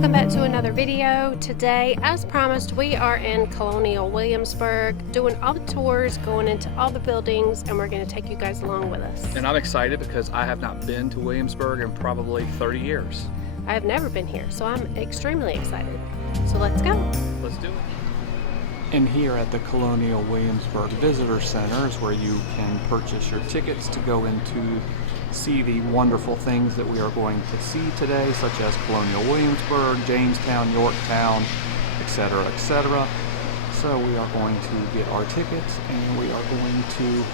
Welcome back to another video. Today, as promised, we are in Colonial Williamsburg doing all the tours, going into all the buildings, and we're going to take you guys along with us. And I'm excited because I have not been to Williamsburg in probably 30 years. I have never been here, so I'm extremely excited. So let's go. Let's do it. And here at the Colonial Williamsburg Visitor Center is where you can purchase your tickets to go into see the wonderful things that we are going to see today, such as Colonial Williamsburg, Jamestown, Yorktown, etc., etc. So we are going to get our tickets and we are going to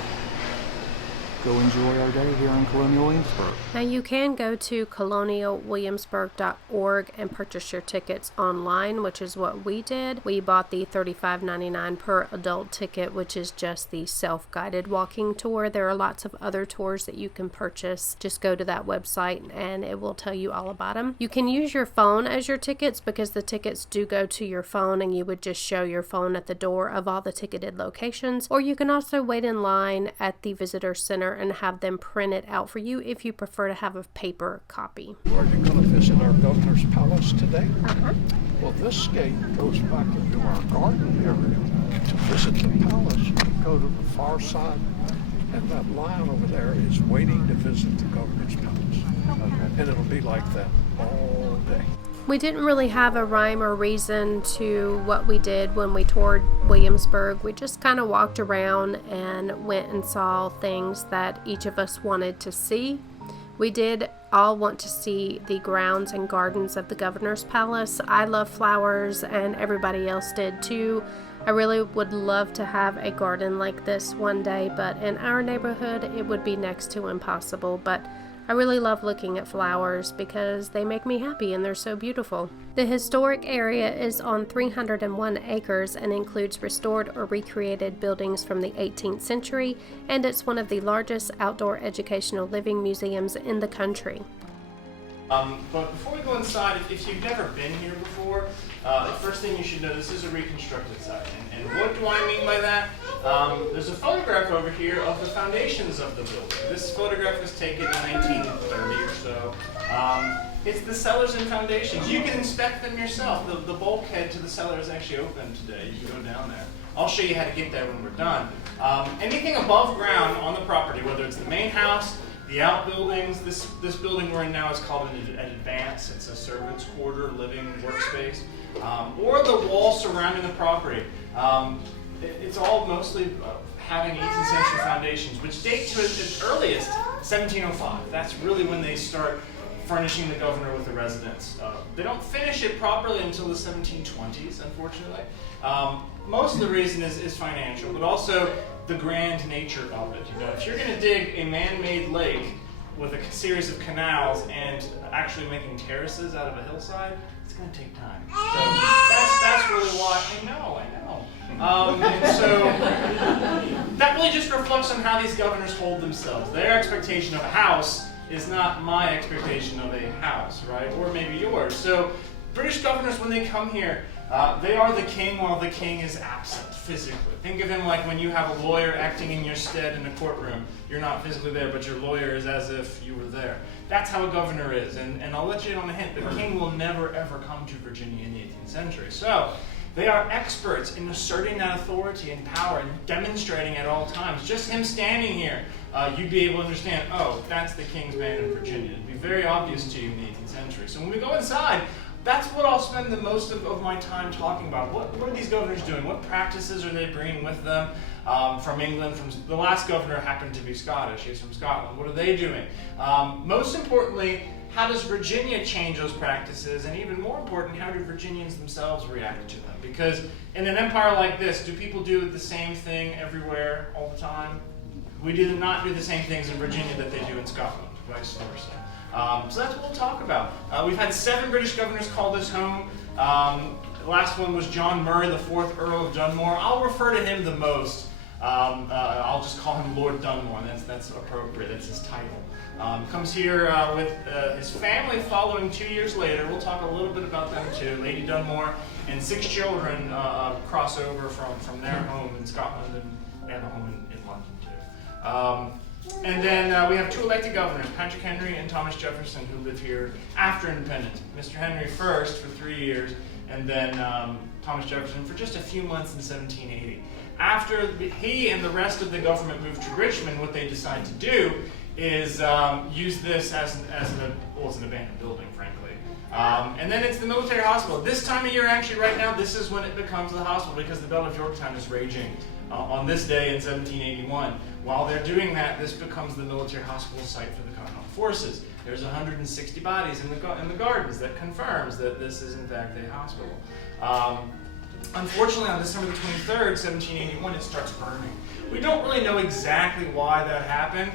go enjoy our day here in Colonial Williamsburg. Now you can go to colonialwilliamsburg.org and purchase your tickets online, which is what we did. We bought the $35.99 per adult ticket, which is just the self-guided walking tour. There are lots of other tours that you can purchase. Just go to that website and it will tell you all about them. You can use your phone as your tickets because the tickets do go to your phone, and you would just show your phone at the door of all the ticketed locations. Or you can also wait in line at the visitor center and have them print it out for you if you prefer to have a paper copy. Are you going to visit our governor's palace today? Well, this gate goes back into our garden area. To visit the palace, you go to the far side, and that line over there is waiting to visit the governor's palace. And it'll be like that all day. We didn't really have a rhyme or reason to what we did when we toured Williamsburg. We just kind of walked around and went and saw things that each of us wanted to see. We did all want to see the grounds and gardens of the governor's palace. I love flowers and everybody else did too. I really would love to have a garden like this one day, but in our neighborhood it would be next to impossible. But I really love looking at flowers because they make me happy and they're so beautiful. The historic area is on 301 acres and includes restored or recreated buildings from the 18th century, and it's one of the largest outdoor educational living museums in the country. But before we go inside, if you've never been here before, the first thing you should know, this is a reconstructed site. And what do I mean by that? There's a photograph over here of the foundations of the building. This photograph was taken in 1930 or so. It's the cellars and foundations. You can inspect them yourself. The bulkhead to the cellar is actually open today. You can go down there. I'll show you how to get there when we're done. Anything above ground on the property, whether it's the main house, the outbuildings, this building we're in now is called an advance. It's a servant's quarter, living workspace, or the wall surrounding the property. It's all mostly having 18th century foundations, which date to its earliest 1705. That's really when they start furnishing the governor with a residence. They don't finish it properly until the 1720s, unfortunately. Most of the reason is financial, but also the grand nature of it. You know, if you're going to dig a man-made lake with a series of canals and actually making terraces out of a hillside, it's going to take time. So that's really why. I know. And so that really just reflects on how these governors hold themselves. Their expectation of a house is not my expectation of a house, right? Or maybe yours. So British governors, when they come here, they are the king while the king is absent physically. Think of him like when you have a lawyer acting in your stead in a courtroom. You're not physically there, but your lawyer is as if you were there. That's how a governor is. And I'll let you in on a hint. The king will never, ever come to Virginia in the 18th century. So they are experts in asserting that authority and power and demonstrating at all times. Just him standing here, you'd be able to understand, oh, that's the king's man in Virginia. It'd be very obvious to you in the 18th century. So when we go inside, that's what I'll spend the most of my time talking about. What are these governors doing? What practices are they bringing with them from England? From the last governor happened to be Scottish. He's from Scotland. What are they doing? Most importantly, how does Virginia change those practices? And even more important, how do Virginians themselves react to them? Because in an empire like this, do people do the same thing everywhere all the time? We do not do the same things in Virginia that they do in Scotland, vice versa. So that's what we'll talk about. We've had 7 British governors call this home. The last one was John Murray, the 4th Earl of Dunmore. I'll refer to him the most. I'll just call him Lord Dunmore. That's appropriate. That's his title. Comes here with his family following 2 years later. We'll talk a little bit about them too. Lady Dunmore and 6 children cross over from their home in Scotland, and they have a home in London too. And then we have two elected governors, Patrick Henry and Thomas Jefferson, who live here after independence. Mr. Henry first for 3 years, and then Thomas Jefferson for just a few months in 1780. After he and the rest of the government moved to Richmond, what they decided to do is use this as an abandoned building, frankly. And then it's the military hospital. This time of year, actually right now, this is when it becomes the hospital because the Battle of Yorktown is raging on this day in 1781. While they're doing that, this becomes the military hospital site for the Continental Forces. There's 160 bodies in the gardens that confirms that this is in fact a hospital. Unfortunately, on December the 23rd, 1781, it starts burning. We don't really know exactly why that happened.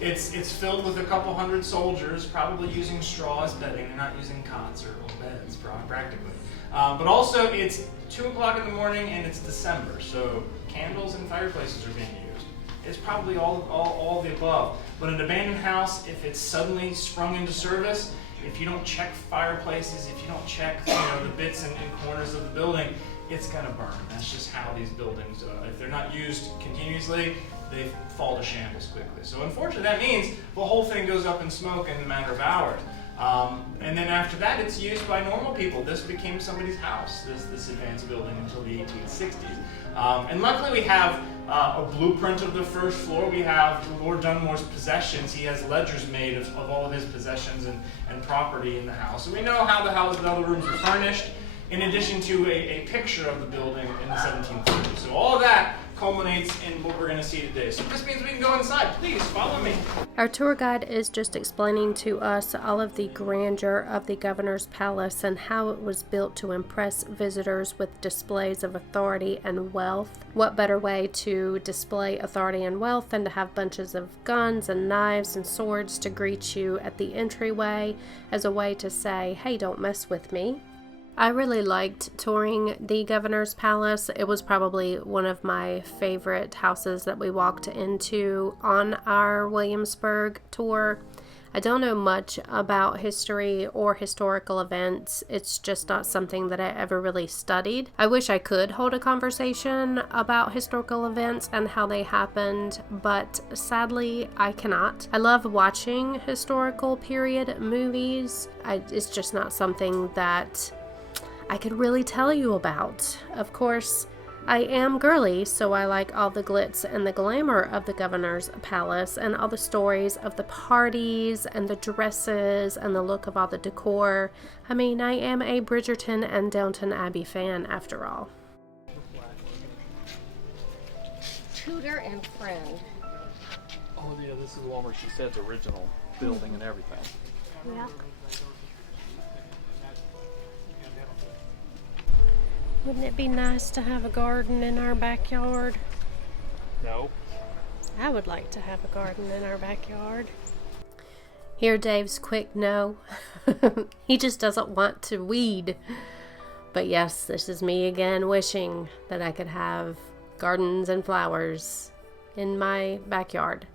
It's filled with a couple hundred soldiers, probably using straw as bedding. They're not using cots or beds, practically. But also, it's 2 o'clock in the morning and it's December, so candles and fireplaces are being used. It's probably all of the above. But an abandoned house, if it's suddenly sprung into service, if you don't check fireplaces, if you don't check the bits and corners of the building, it's going to burn. That's just how these buildings, if they're not used continuously, they fall to shambles quickly. So unfortunately, that means the whole thing goes up in smoke in a matter of hours. And then after that, it's used by normal people. This became somebody's house, this advanced building, until the 1860s. And luckily, we have a blueprint of the first floor. We have Lord Dunmore's possessions. He has ledgers made of all of his possessions and property in the house. So we know how the rooms were furnished, in addition to a picture of the building in the 1730s. So all of that culminates in what we're going to see today. So this means we can go inside. Please follow me. Our tour guide is just explaining to us all of the grandeur of the governor's palace and how it was built to impress visitors with displays of authority and wealth. What better way to display authority and wealth than to have bunches of guns and knives and swords to greet you at the entryway as a way to say, hey, don't mess with me. I really liked touring the governor's palace. It was probably one of my favorite houses that we walked into on our Williamsburg tour. I don't know much about history or historical events. It's just not something that I ever really studied. I wish I could hold a conversation about historical events and how they happened, but sadly I cannot. I love watching historical period movies. It's just not something that I could really tell you about. Of course, I am girly, so I like all the glitz and the glamour of the governor's palace and all the stories of the parties and the dresses and the look of all the decor. I mean, I am a Bridgerton and Downton Abbey fan after all. Tutor and friend. Oh yeah, this is the one where she said the original building and everything. Yeah. Wouldn't it be nice to have a garden in our backyard? No. I would like to have a garden in our backyard. Hear Dave's quick no. He just doesn't want to weed. But yes, this is me again wishing that I could have gardens and flowers in my backyard.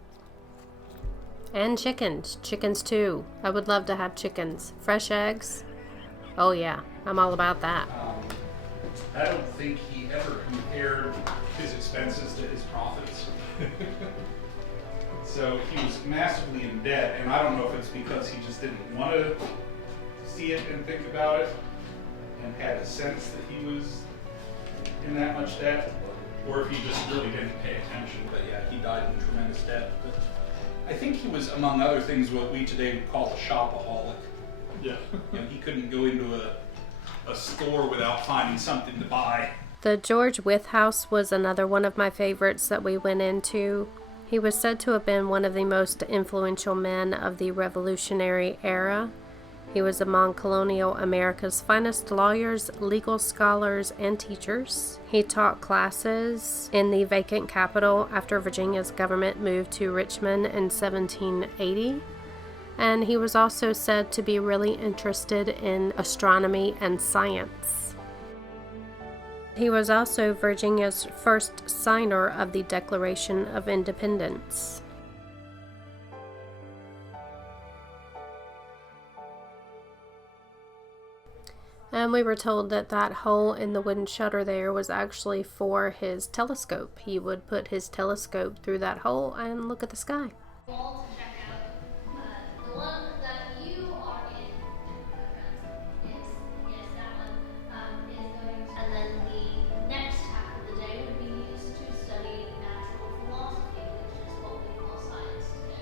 And chickens. Chickens too. I would love to have chickens. Fresh eggs. Oh yeah, I'm all about that. I don't think he ever compared his expenses to his profits. So he was massively in debt, and I don't know if it's because he just didn't want to see it and think about it and had a sense that he was in that much debt, or if he just really didn't pay attention. But yeah, he died in tremendous debt. But I think he was, among other things, what we today would call a shopaholic. Yeah. You know, he couldn't go into a store without finding something to buy. The George Wythe House was another one of my favorites that we went into. He was said to have been one of the most influential men of the Revolutionary era. He was among colonial America's finest lawyers, legal scholars, and teachers. He taught classes in the vacant capital after Virginia's government moved to Richmond in 1780. And he was also said to be really interested in astronomy and science. He was also Virginia's first signer of the Declaration of Independence. And we were told that that hole in the wooden shutter there was actually for his telescope. He would put his telescope through that hole and look at the sky. Wall to check out. The one that you are in, yes, that one is going to, and then the next half of the day would be used to study natural philosophy, which is what we call science today.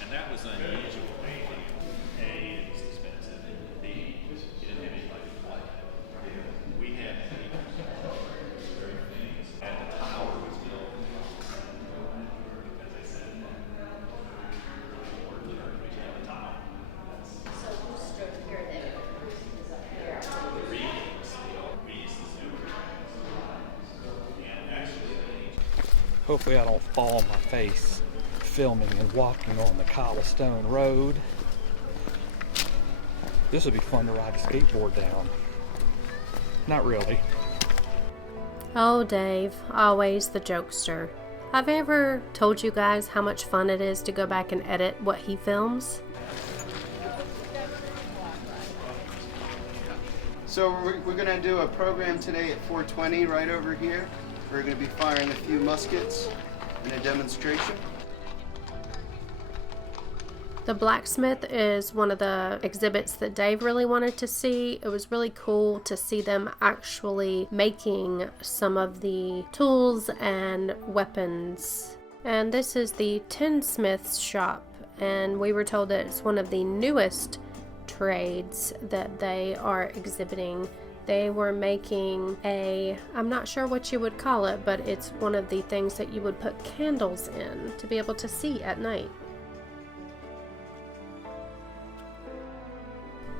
And that was unusual. A, it was expensive, and B, you didn't have anybody to play it. We had and the tower was built, as I said, we had the tower. So who stood here then? Who's up here? The readings, we used to do and actually Hopefully I don't fall on my face filming and walking on the cobblestone road. This would be fun to ride a skateboard down. Not really. Oh, Dave, always the jokester. Have I ever told you guys how much fun it is to go back and edit what he films? So we're going to do a program today at 4:20 right over here. We're going to be firing a few muskets in a demonstration. The blacksmith is one of the exhibits that Dave really wanted to see. It was really cool to see them actually making some of the tools and weapons. And this is the tinsmith's shop, and we were told that it's one of the newest trades that they are exhibiting. They were making I'm not sure what you would call it, but it's one of the things that you would put candles in to be able to see at night.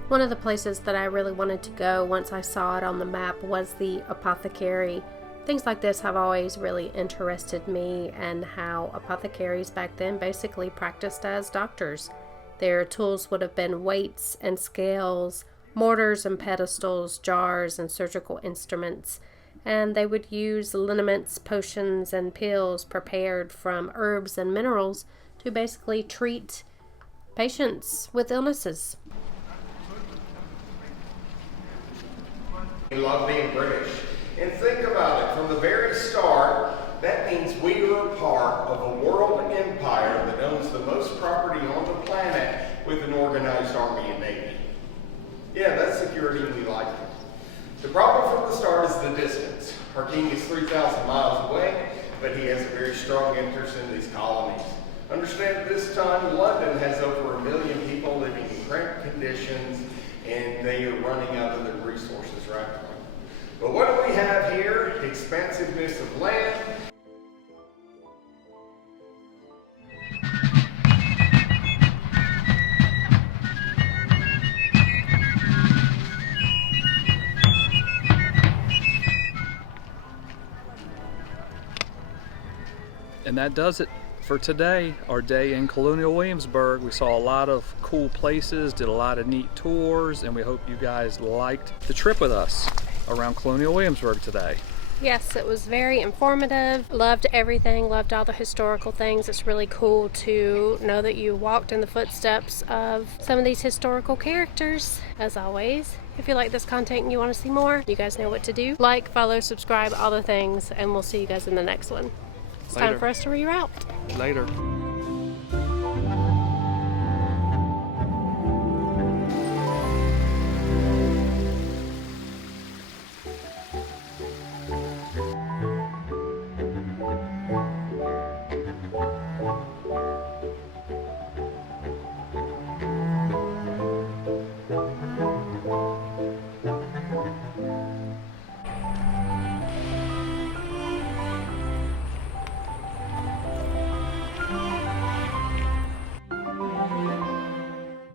One of the places that I really wanted to go once I saw it on the map was the apothecary. Things like this have always really interested me, and how apothecaries back then basically practiced as doctors. Their tools would have been weights and scales, mortars and pedestals, jars and surgical instruments, and they would use liniments, potions, and pills prepared from herbs and minerals to basically treat patients with illnesses. We love being British. And think about it, from the very start, that means we are a part of a world empire that owns the most property on the planet with an organized army and navy. Yeah, that's security and we like it. The problem from the start is the distance. Our king is 3,000 miles away, but he has a very strong interest in these colonies. Understand at this time, London has over 1 million people living in cramped conditions, and they are running out of their resources rapidly. But what do we have here? Expansiveness of land. And that does it for today, our day in Colonial Williamsburg. We saw a lot of cool places, did a lot of neat tours, and we hope you guys liked the trip with us around Colonial Williamsburg today. Yes, it was very informative. Loved everything, loved all the historical things. It's really cool to know that you walked in the footsteps of some of these historical characters. As always, if you like this content and you want to see more, you guys know what to do. Like, follow, subscribe, all the things, and we'll see you guys in the next one. It's time for us to reroute. Later.